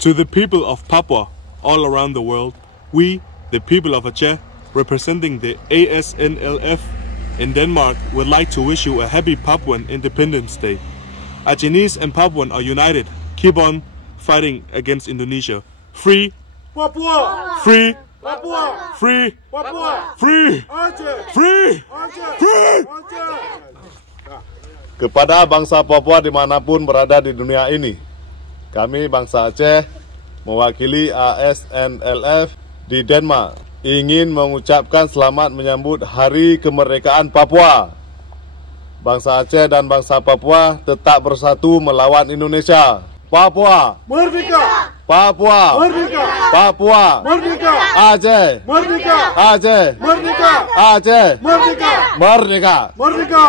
To the people of Papua all around the world, we, the people of Aceh, representing the ASNLF in Denmark, would like to wish you a happy Papuan Independence Day. Acehnese and Papuan are united. Keep on fighting against Indonesia. Free Papua! Free Papua! Free Papua! Free Aceh! Free Aceh! Free Aceh! Kepada bangsa Papua dimanapun berada di dunia ini, kami bangsa Aceh mewakili ASNLF di Denmark ingin mengucapkan selamat menyambut Hari Kemerdekaan Papua. Bangsa Aceh dan bangsa Papua tetap bersatu melawan Indonesia. Papua Merdeka! Papua Merdeka! Papua Merdeka! Aceh Merdeka! Aceh Merdeka! Aceh Merdeka! Merdeka. Merdeka!